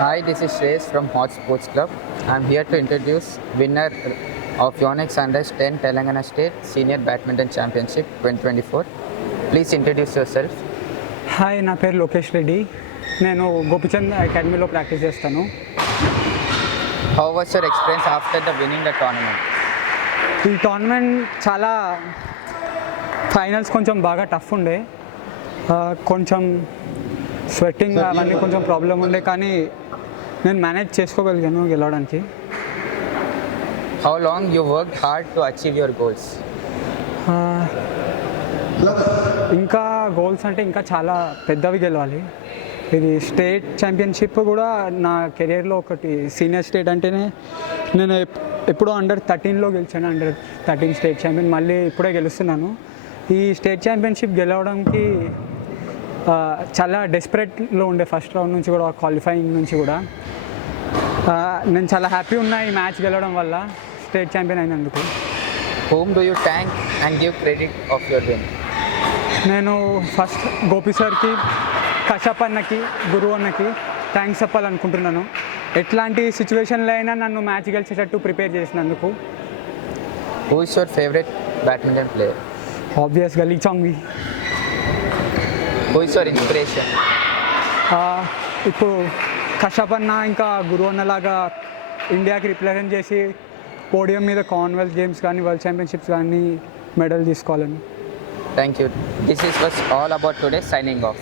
Hi, this is Shreyas from Hot Sports Club. I'm here to introduce winner of Yonex Sunrise 10 Telangana State Senior Badminton Championship 2024. Please introduce yourself. Hi, నా పేరు లోకేష్ రెడ్డి. నేను గోపిచంద్ అకాడమీలో practice చేస్తాను. How was your experience after the winning the tournament? ఈ tournament చాలా finals కొంచెం బాగా tough ఉండే, కొంచెం స్వెట్టింగ్ అవన్నీ కొంచెం ప్రాబ్లం ఉండే, కానీ నేను మేనేజ్ చేసుకోగలిగాను గెలవడానికి. How long you worked hard to achieve your goals? ఇంకా గోల్స్ అంటే ఇంకా చాలా పెద్దవి గెలవాలి. ఇది స్టేట్ ఛాంపియన్షిప్ కూడా నా కెరియర్లో ఒకటి. సీనియర్ స్టేట్ అంటేనే నేను ఎప్పుడో అండర్-13లో గెలిచాను, అండర్-13 స్టేట్ ఛాంపియన్. మళ్ళీ ఇప్పుడే గెలుస్తున్నాను. ఈ స్టేట్ ఛాంపియన్షిప్ గెలవడానికి చాలా డెస్పరేట్లో ఉండే ఫస్ట్ రౌండ్ నుంచి కూడా, క్వాలిఫైయింగ్ నుంచి కూడా. నేను చాలా హ్యాపీ ఉన్నా ఈ మ్యాచ్ గెలవడం వల్ల, స్టేట్ ఛాంపియన్ అయినందుకు. Whom do you thank and give credit of your win? నేను ఫస్ట్ గోపి సార్కి, కశ్యప్ అన్నకి, గురువు అన్నకి థ్యాంక్స్ చెప్పాలనుకుంటున్నాను. ఎట్లాంటి సిచ్యువేషన్లో అయినా నన్ను మ్యాచ్ గెలిచేటట్టు ప్రిపేర్ చేసినందుకు. Who is your favorite badminton player? ఆబ్వియస్గా లీ చాంగ్వి. Who is your inspiration? ఇప్పుడు కశ్యప్ అన్న ఇంకా గురువు అన్నలాగా ఇండియాకి రిప్రజెంట్ చేసి పోడియం మీద కామన్వెల్త్ గేమ్స్ కానీ, వరల్డ్ ఛాంపియన్షిప్స్ కానీ మెడల్ తీసుకోవాలని. Thank you. This was all about today. Signing off.